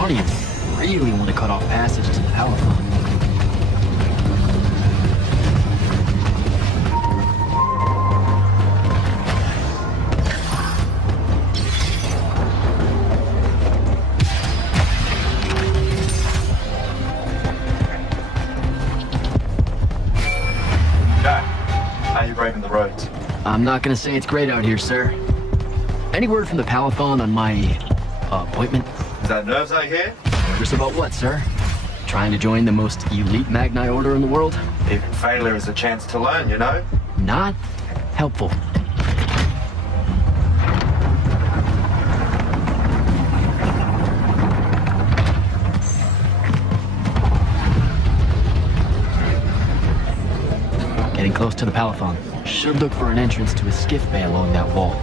Rashanians really want to cut off passage to the Palaphon. How are you braving the roads? I'm not gonna say it's great out here, sir. Any word from the Palaphon on my appointment? Is that nerves out here? Nervous about what, sir? Trying to join the most elite Magni order in the world? Even failure is a chance to learn, you know? Not helpful. Getting close to the Palaphon. Should look for an entrance to a skiff bay along that wall.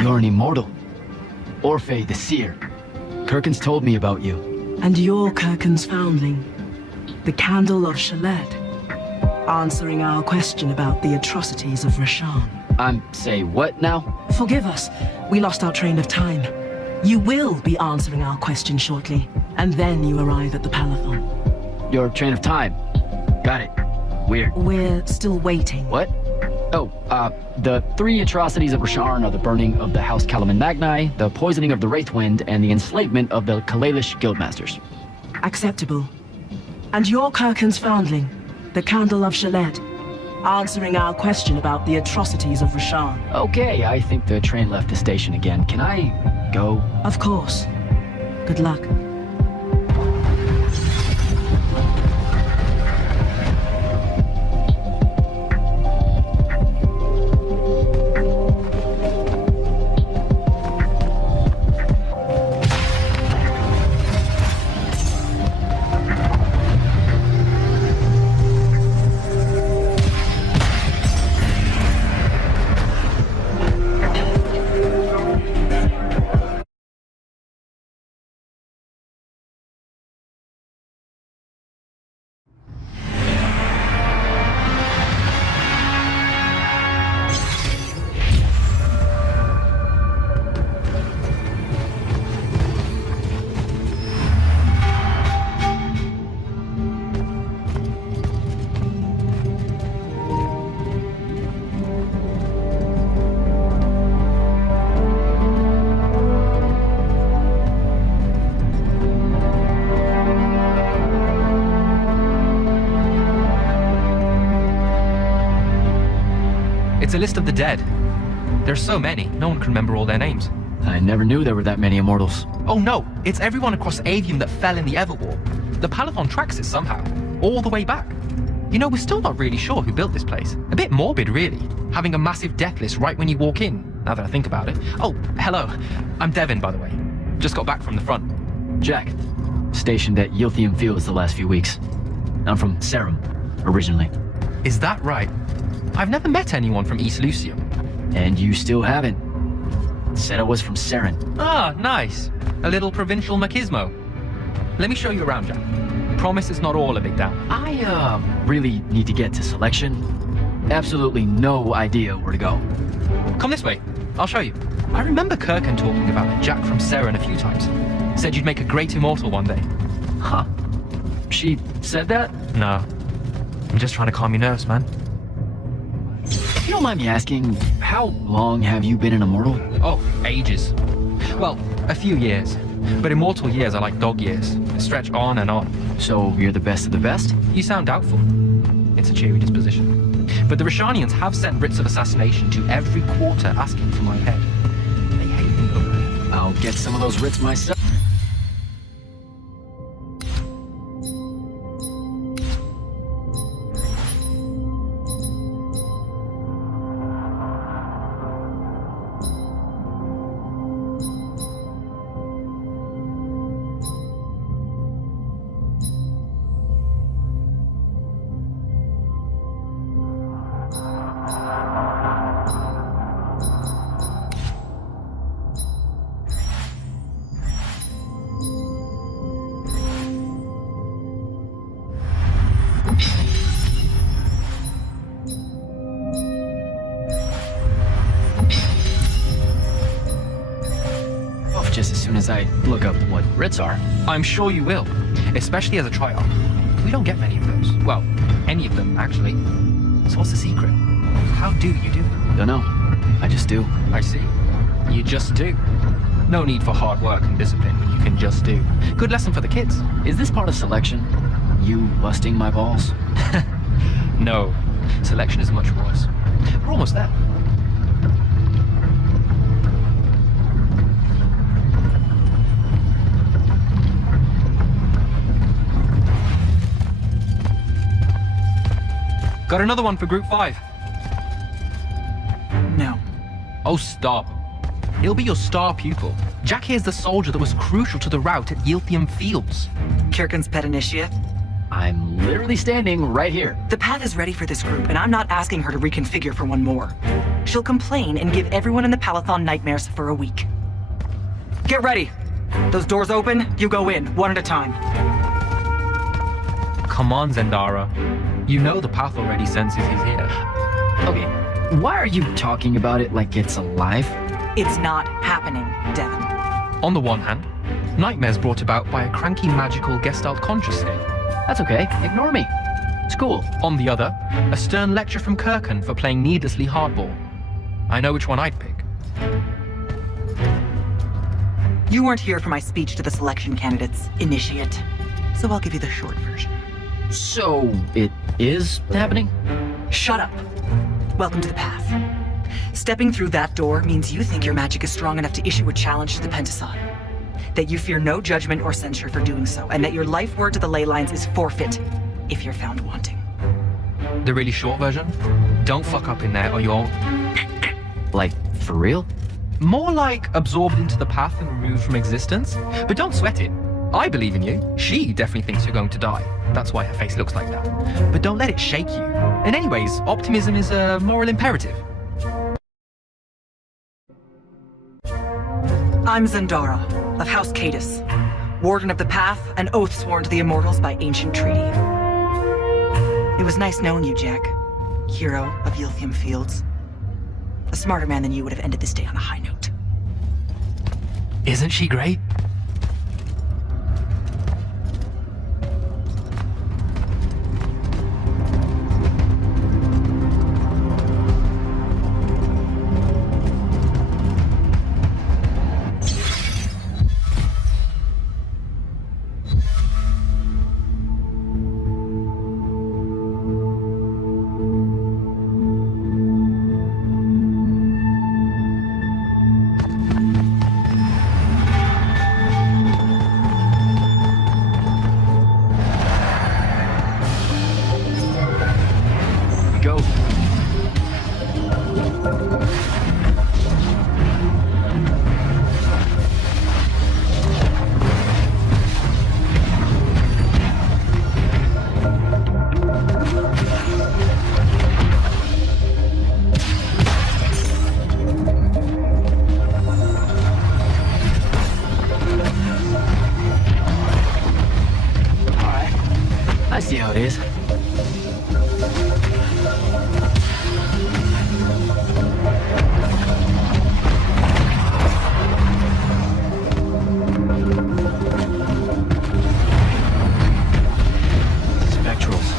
You're an immortal. Orphe the Seer. Kirkin's told me about you. And you're Kirkin's foundling, the Candle of Shaled, answering our question about the atrocities of Rashan. Say what now? Forgive us, we lost our train of time. You will be answering our question shortly, and then you arrive at the Palaphon. Your train of time. Got it. Weird. We're still waiting. What? Oh, the three atrocities of Rasharn are the burning of the House Kalaman Magni, the poisoning of the Wraithwind, and the enslavement of the Kalalish Guildmasters. Acceptable. And you're Kirkin's foundling, the Candle of Shaled, answering our question about the atrocities of Rashan. Okay, I think the train left the station again. Can I go? Of course. Good luck. It's a list of the dead. There's so many, no one can remember all their names. I never knew there were that many immortals. Oh no, it's everyone across Aveum that fell in the Everwar. The Palaphon tracks it somehow, all the way back. You know, we're still not really sure who built this place. A bit morbid, really, having a massive death list right when you walk in, now that I think about it. Oh, hello. I'm Devin, by the way. Just got back from the front. Jack, stationed at Yilthium Fields the last few weeks. I'm from Serum, originally. Is that right? I've never met anyone from East Lucium. And you still haven't. Said I was from Seren. Ah, nice. A little provincial machismo. Let me show you around, Jack. Promise it's not all a big down. I, really need to get to selection. Absolutely no idea where to go. Come this way. I'll show you. I remember Kirkin talking about Jack from Seren a few times. Said you'd make a great immortal one day. Huh. She said that? No. I'm just trying to calm your nerves, man. If you don't mind me asking, how long have you been an immortal? Oh, ages. Well, a few years. But immortal years are like dog years. They stretch on and on. So you're the best of the best? You sound doubtful. It's a cheery disposition. But the Rashanians have sent writs of assassination to every quarter asking for my head. They hate me over it. I'll get some of those writs myself. just as soon as I look up what writs are. I'm sure you will, especially as a tryout. We don't get many of those. Well, any of them, actually. So what's the secret? How do you do it? Don't know. I just do. I see. You just do. No need for hard work and discipline when you can just do. Good lesson for the kids. Is this part of selection? You busting my balls? No. Selection is much worse. We're almost there. Got another one for Group 5. No. Oh, stop. He'll be your star pupil. Jack here's the soldier that was crucial to the rout at Yilthium Fields. Kirkin's pet initiate? I'm literally standing right here. The path is ready for this group, and I'm not asking her to reconfigure for one more. She'll complain and give everyone in the Palathon nightmares for a week. Get ready. Those doors open, you go in, one at a time. Come on, Zendara. You know the path already senses he's here. Okay, why are you talking about it like it's alive? It's not happening, Devin. On the one hand, nightmares brought about by a cranky magical Gestalt conscious state. That's okay, ignore me. It's cool. On the other, a stern lecture from Kirkin for playing needlessly hardball. I know which one I'd pick. You weren't here for my speech to the selection candidates, initiate. So I'll give you the short version. So, it is happening? Shut up. Welcome to the path. Stepping through that door means you think your magic is strong enough to issue a challenge to the Pentason. That you fear no judgment or censure for doing so, and that your life word to the ley lines is forfeit if you're found wanting. The really short version? Don't fuck up in there or you'll... Like, for real? More like absorbed into the path and removed from existence. But don't sweat it. I believe in you. She definitely thinks you're going to die. That's why her face looks like that. But don't let it shake you. And anyways, optimism is a moral imperative. I'm Zendara, of House Cadus, Warden of the Path, an oath sworn to the Immortals by ancient treaty. It was nice knowing you, Jack. Hero of Yilthium Fields. A smarter man than you would have ended this day on a high note. Isn't she great? Go. Alright. I see how it is. Spectrals.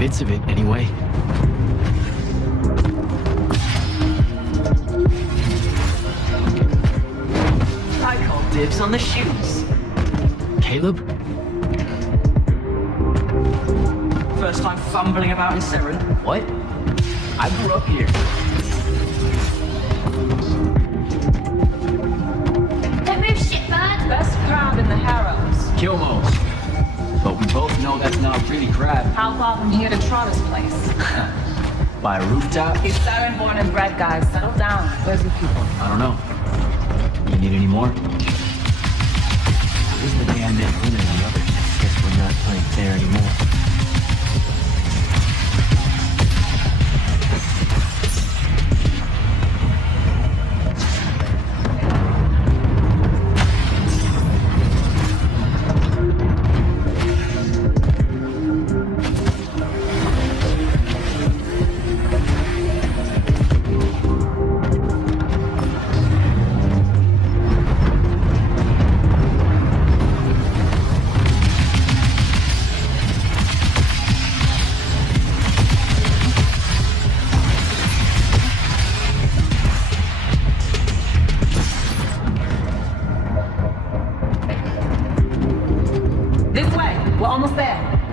Bits of it, anyway. I call dibs on the shoes. Caleb? First time fumbling about in Seren. What? I grew up here. Don't move, shitbird! Best crowd in the Harrows. Kilmos. But we both know that's not really crab. How far from here to Trotta's place? By a rooftop? He's Siren born and bred, guys. Settle down. Where's your people? I don't know. You need any more? This is the day I met Luna and the others. Guess we're not playing fair anymore.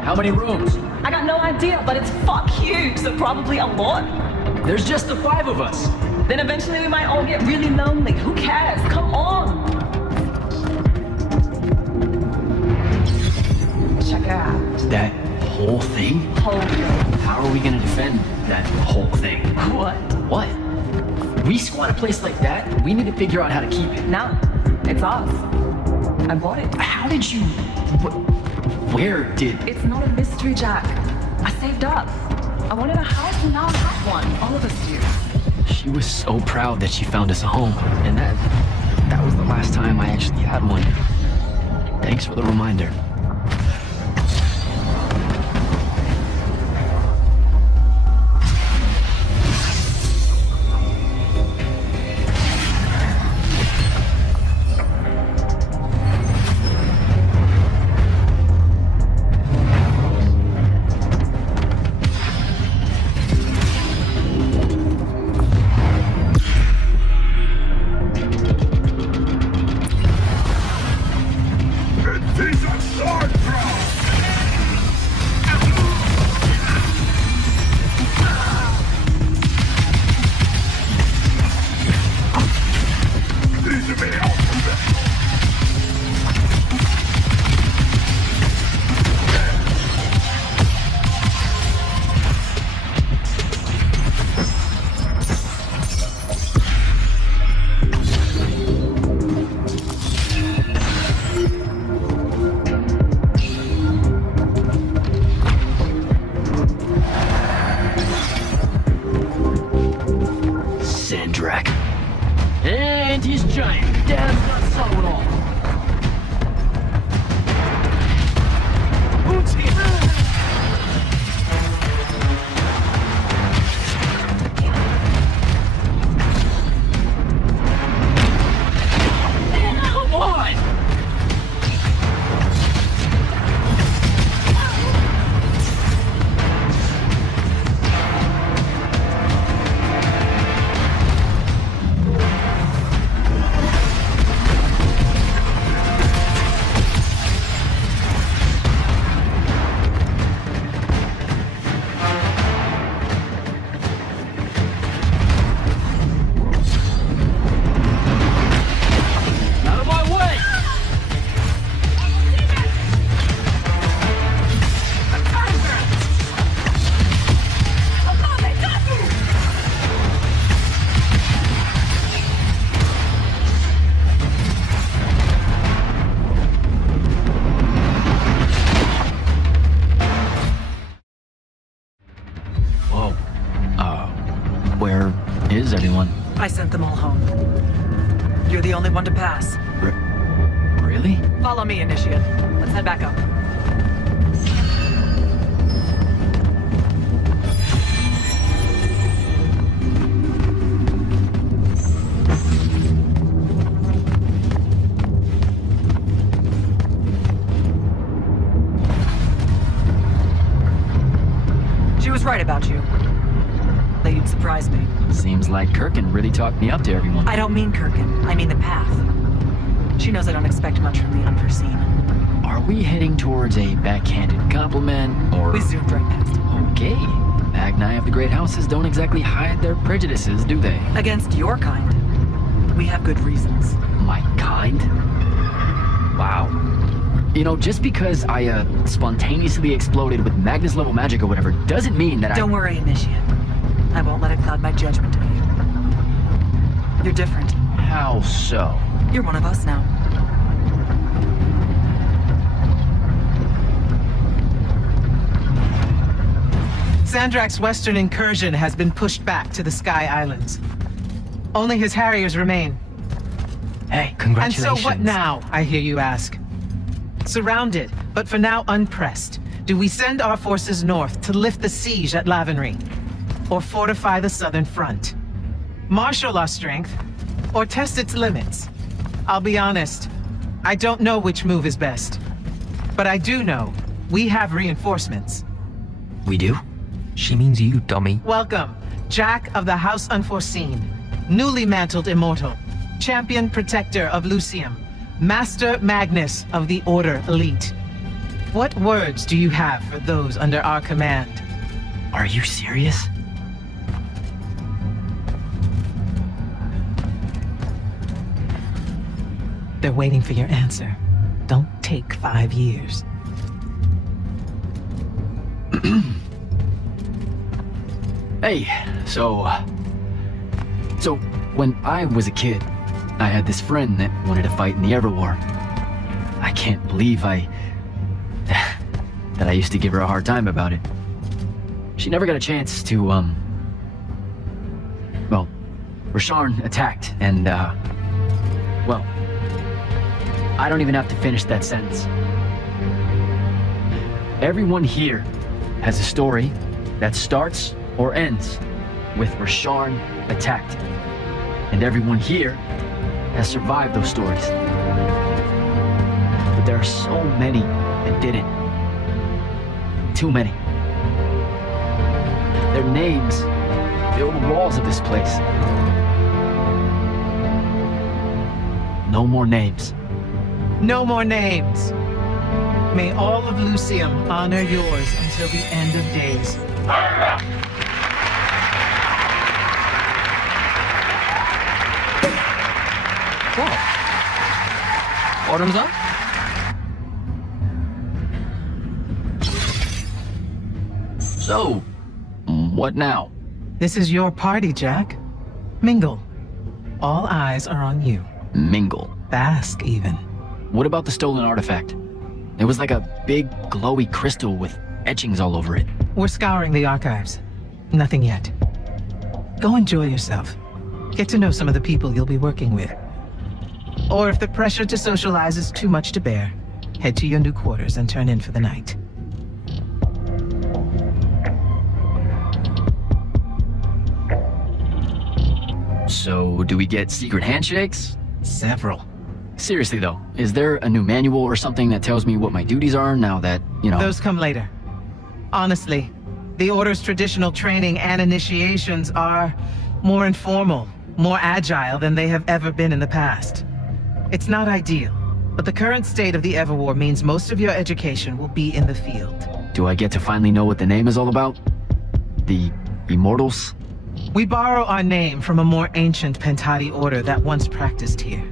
How many rooms? I got no idea, but it's fuck huge, so probably a lot. There's just the 5 of us. Then eventually we might all get really lonely. Who cares? Come on! Check it out. That whole thing? Whole thing. How are we gonna defend that whole thing? What? What? We squat a place like that, we need to figure out how to keep it. No, it's ours. I bought it. How did you... Where did... It's not a mystery, Jack. I saved up. I wanted a house and now I have one. All of us do. She was so proud that she found us a home. And that was the last time I actually had one. Thanks for the reminder. And he's giant. Dad's not subtle at all. Boots here. Come on! Where is everyone? I sent them all home. You're the only one to pass. Really? Follow me, Initiate. Let's head back up. She was right about you. That you'd surprise me. Seems like Kirkin really talked me up to everyone. I don't mean Kirkin. I mean the path. She knows I don't expect much from the unforeseen. Are we heading towards a backhanded compliment, or... We zoomed right past it. Okay. Magni of the Great Houses don't exactly hide their prejudices, do they? Against your kind. We have good reasons. My kind? Wow. You know, just because I, spontaneously exploded with Magnus-level magic or whatever, doesn't mean that Don't worry, Initiate. I won't let it cloud my judgment of you. You're different. How so? You're one of us now. Sandrak's western incursion has been pushed back to the Sky Islands. Only his Harriers remain. Hey, And congratulations. so what now, I hear you ask? Surrounded, but for now unpressed, do we send our forces north to lift the siege at Lavenry? Or fortify the southern front? Marshal our strength, or test its limits? I'll be honest, I don't know which move is best. But I do know we have reinforcements. We do? She means you, dummy. Welcome, Jack of the House Unforeseen, newly mantled Immortal, Champion Protector of Lucium, Master Magnus of the Order Elite. What words do you have for those under our command? Are you serious? They're waiting for your answer. Don't take 5 years. Hey, so when I was a kid, I had this friend that wanted to fight in the Everwar. I can't believe that I used to give her a hard time about it. She never got a chance to, well, Rasharn attacked and, well, I don't even have to finish that sentence. Everyone here has a story that starts or ends with Rasharn attacked. And everyone here has survived those stories. But there are so many that didn't. Too many. Their names fill the walls of this place. No more names. No more names. May all of Lucium honor yours until the end of days. What? Bottoms up? So, what now? This is your party, Jack. Mingle. All eyes are on you. Mingle. Bask, even. What about the stolen artifact? It was like a big, glowy crystal with etchings all over it. We're scouring the archives. Nothing yet. Go enjoy yourself. Get to know some of the people you'll be working with. Or if the pressure to socialize is too much to bear, head to your new quarters and turn in for the night. So, do we get secret handshakes? Several. Seriously though, is there a new manual or something that tells me what my duties are now that, you know... Those come later. Honestly, the Order's traditional training and initiations are more informal, more agile than they have ever been in the past. It's not ideal, but the current state of the Everwar means most of your education will be in the field. Do I get to finally know what the name is all about? The Immortals? We borrow our name from a more ancient Pentati order that once practiced here.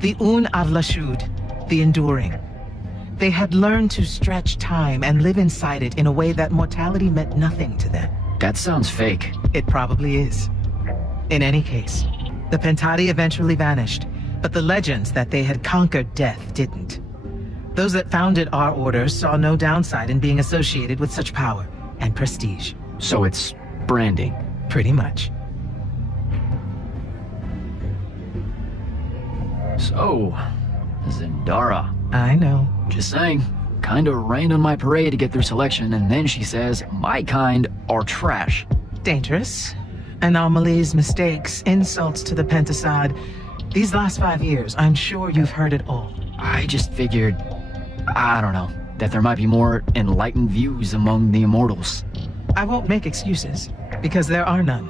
The Un Avlashud, the Enduring. They had learned to stretch time and live inside it in a way that mortality meant nothing to them. That sounds fake. It probably is. In any case, the Pentati eventually vanished, but the legends that they had conquered death didn't. Those that founded our order saw no downside in being associated with such power and prestige. So it's branding. Pretty much. So, Zendara. I know. Just saying. Kinda rained on my parade to get through selection, and then she says, my kind are trash. Dangerous. Anomalies, mistakes, insults to the Pentasod. These last 5 years, I'm sure you've heard it all. I just figured, I don't know, that there might be more enlightened views among the Immortals. I won't make excuses, because there are none.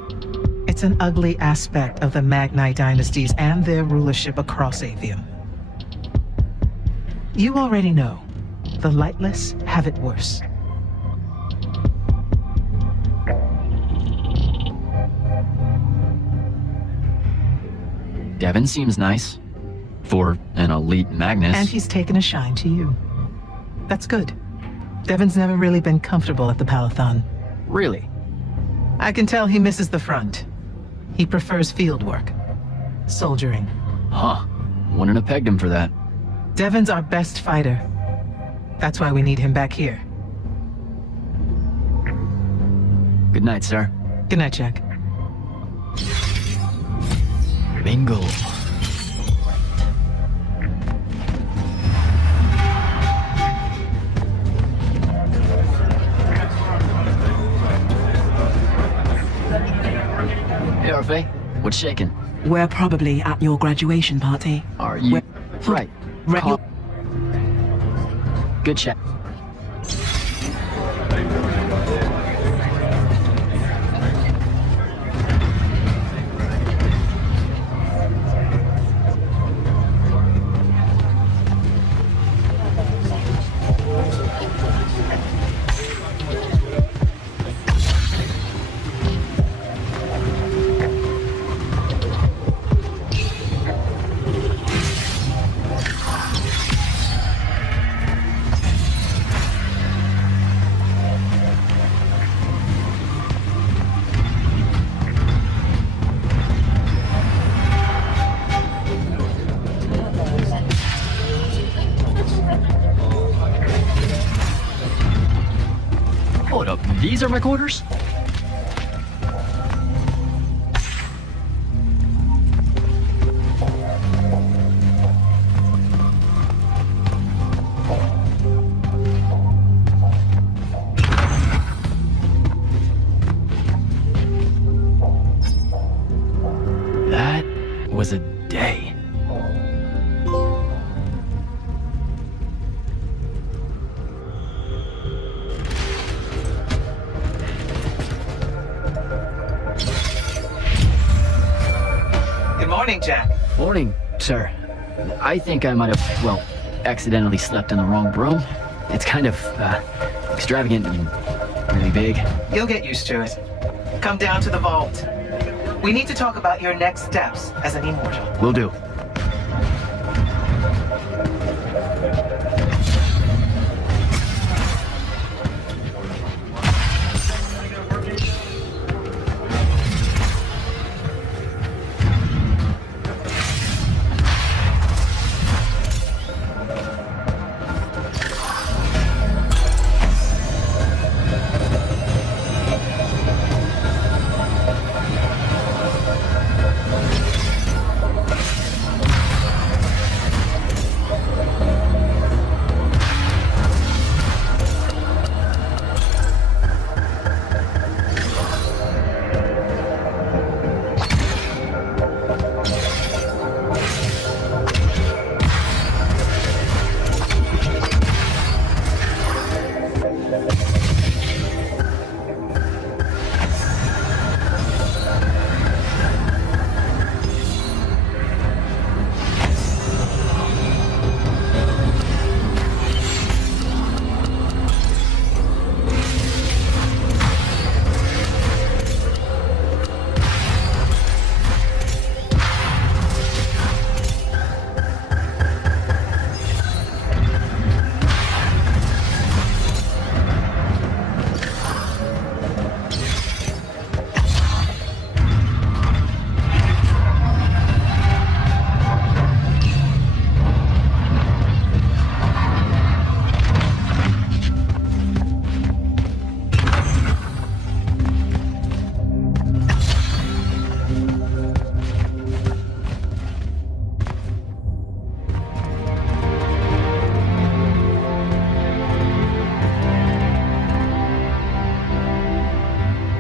It's an ugly aspect of the Magnite dynasties and their rulership across Aveum. You already know, the lightless have it worse. Devin seems nice. For an elite Magnus. And he's taken a shine to you. That's good. Devin's never really been comfortable at the Palathon. Really? I can tell he misses the front. He prefers field work. Soldiering. Huh. Wouldn't have pegged him for that. Devin's our best fighter. That's why we need him back here. Good night, sir. Good night, Jack. Bingo. Hey, Arfe. What's shaking? We're probably at your graduation party. Are you... Right. Right. Good chat. Hold up, these are my quarters? That was a day. Good morning, Jack. Morning, sir. I think I might have, well, accidentally slept in the wrong room. It's kind of, extravagant and really big. You'll get used to it. Come down to the vault. We need to talk about your next steps as an immortal. Will do.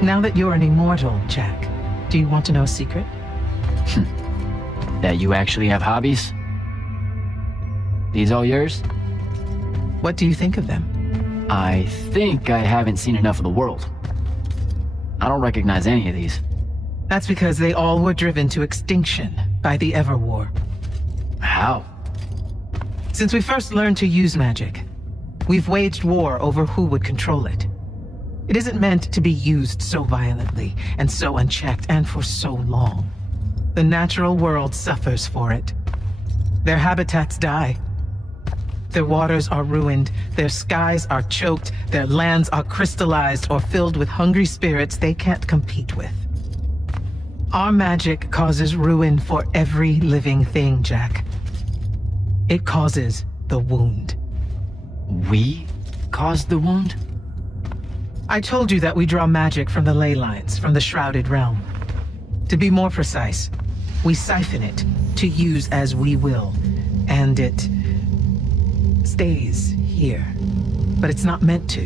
Now that you're an immortal, Jack, do you want to know a secret? That you actually have hobbies? These all yours? What do you think of them? I think I haven't seen enough of the world. I don't recognize any of these. That's because they all were driven to extinction by the Everwar. How? Since we first learned to use magic, we've waged war over who would control it. It isn't meant to be used so violently and so unchecked and for so long. The natural world suffers for it. Their habitats die. Their waters are ruined, their skies are choked, their lands are crystallized or filled with hungry spirits they can't compete with. Our magic causes ruin for every living thing, Jack. It causes the wound. We caused the wound? I told you that we draw magic from the ley lines, from the Shrouded Realm. To be more precise, we siphon it to use as we will, and it stays here. But it's not meant to.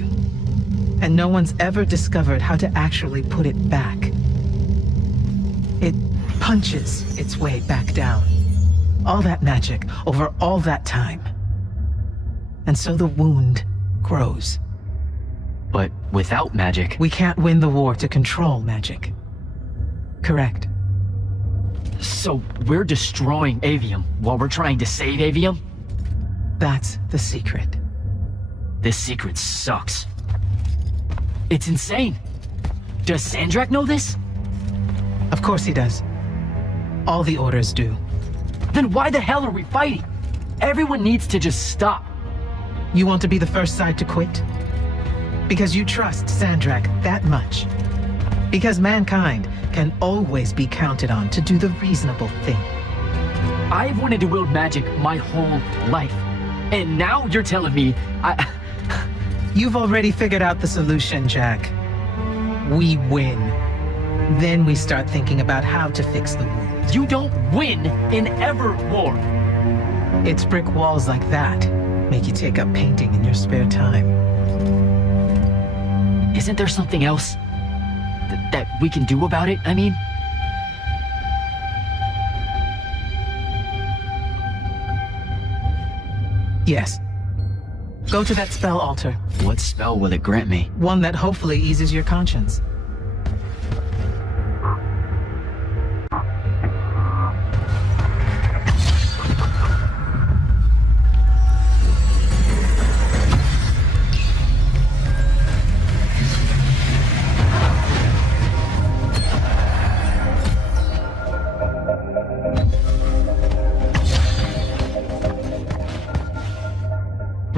And no one's ever discovered how to actually put it back. It punches its way back down. All that magic over all that time. And so the wound grows. But without magic... We can't win the war to control magic. Correct. So we're destroying Aveum while we're trying to save Aveum? That's the secret. This secret sucks. It's insane. Does Sandrak know this? Of course he does. All the orders do. Then why the hell are we fighting? Everyone needs to just stop. You want to be the first side to quit? Because you trust Sandrak that much. Because mankind can always be counted on to do the reasonable thing. I've wanted to wield magic my whole life. And now you're telling me You've already figured out the solution, Jack. We win. Then we start thinking about how to fix the wound. You don't win in Everwar. It's brick walls like that make you take up painting in your spare time. Isn't there something else that we can do about it? I mean... Yes. Go to that spell altar. What spell will it grant me? One that hopefully eases your conscience.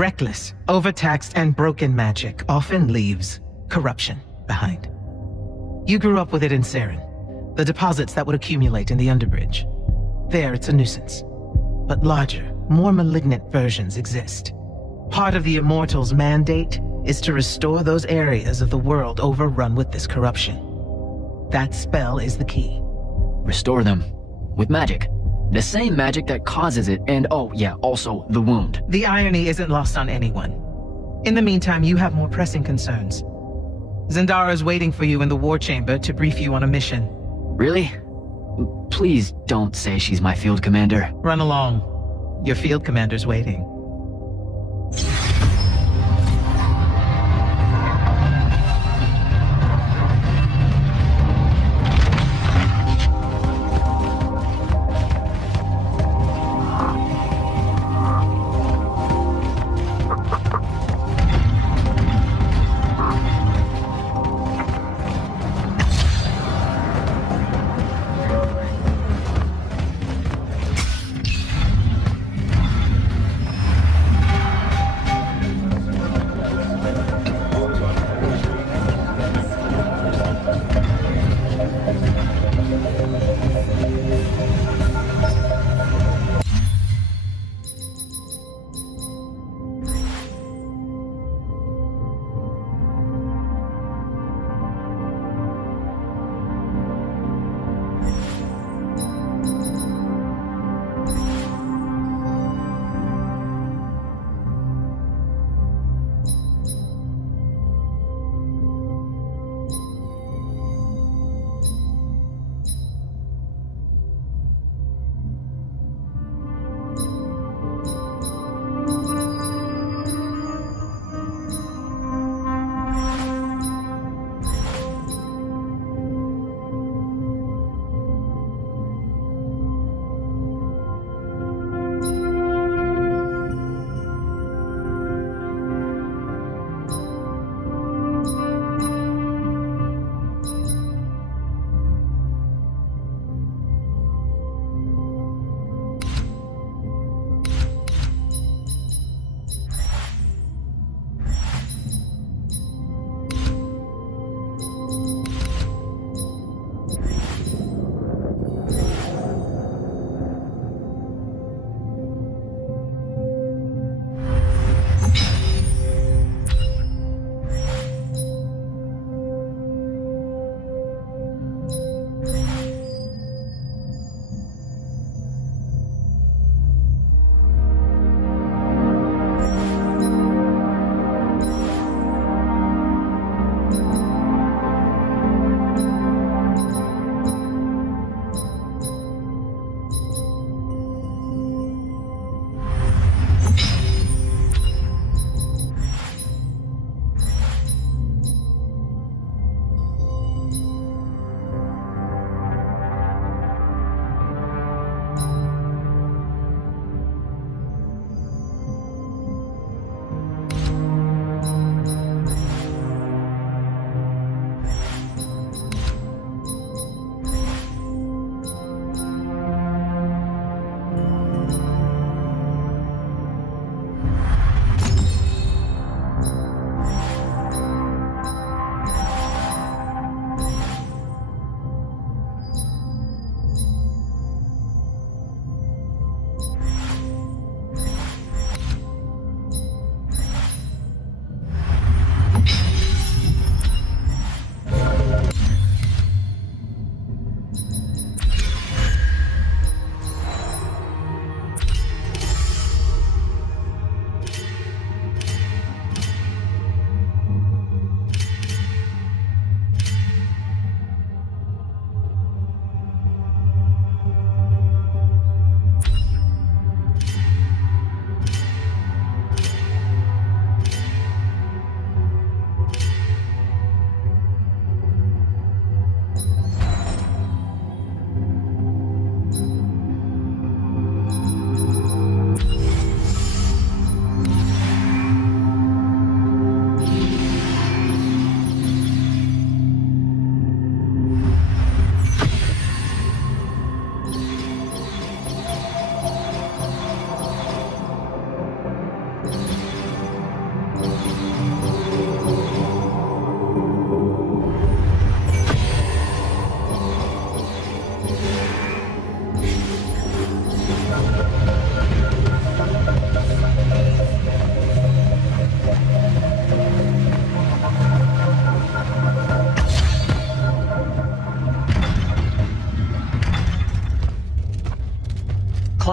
Reckless, overtaxed, and broken magic often leaves corruption behind. You grew up with it in Saren, the deposits that would accumulate in the Underbridge. There, it's a nuisance. But larger, more malignant versions exist. Part of the Immortals' mandate is to restore those areas of the world overrun with this corruption. That spell is the key. Restore them. With magic. The same magic that causes it, and oh yeah, also the wound. The irony isn't lost on anyone. In the meantime, you have more pressing concerns. Zendara's waiting for you in the war chamber to brief you on a mission. Really? Please don't say she's my field commander. Run along. Your field commander's waiting.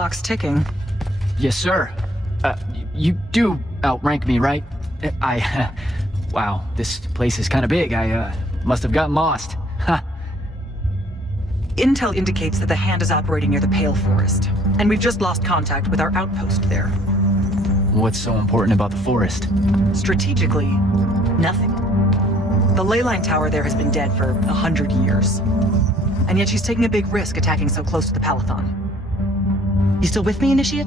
clock's ticking. Yes, sir. You do outrank me, right? Wow, this place is kind of big. I must have gotten lost. Ha. Intel indicates that the Hand is operating near the Pale Forest, and we've just lost contact with our outpost there. What's so important about the forest? Strategically, nothing. The ley line tower there has been dead for 100 years. And yet she's taking a big risk attacking so close to the Palathon. You still with me, Initiate?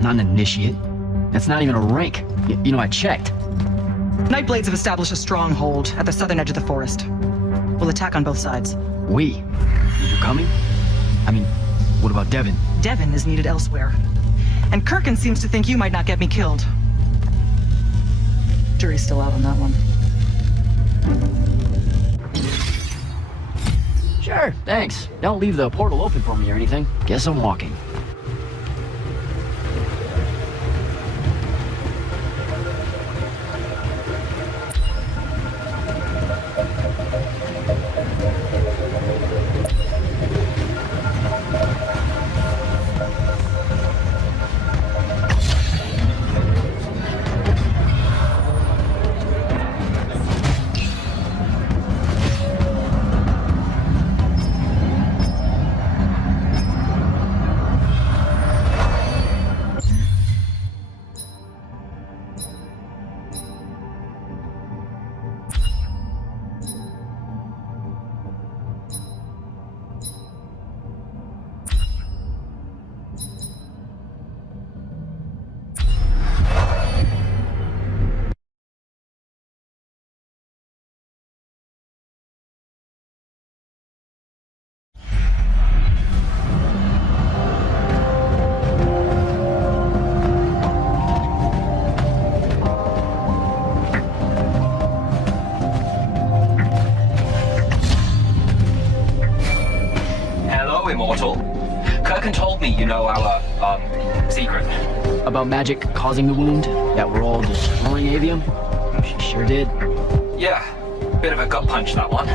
Not an initiate. That's not even a rank. You know, I checked. Nightblades have established a stronghold at the southern edge of the forest. We'll attack on both sides. We? You're coming? I mean, what about Devin? Devin is needed elsewhere. And Kirkin seems to think you might not get me killed. Jury's still out on that one. Sure, thanks. Don't leave the portal open for me or anything. Guess I'm walking. Immortal. Kirkin told me you know our, secret. About magic causing the wound? That we're all destroying Aveum? She sure did. Yeah, bit of a gut punch, that one.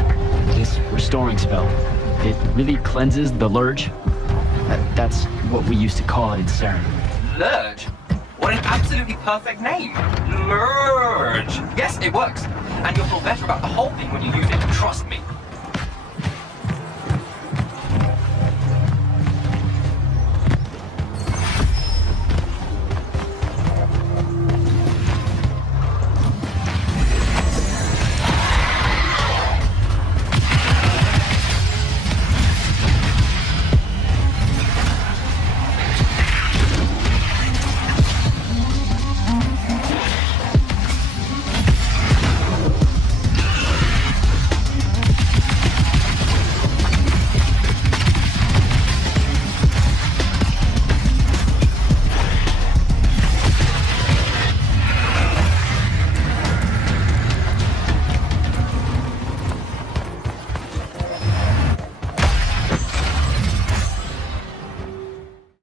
This restoring spell, it really cleanses the Lurge? That's what we used to call it in CERN. Lurge? What an absolutely perfect name. Lurge. Yes, it works. And you'll feel better about the whole thing when you use it. Trust me.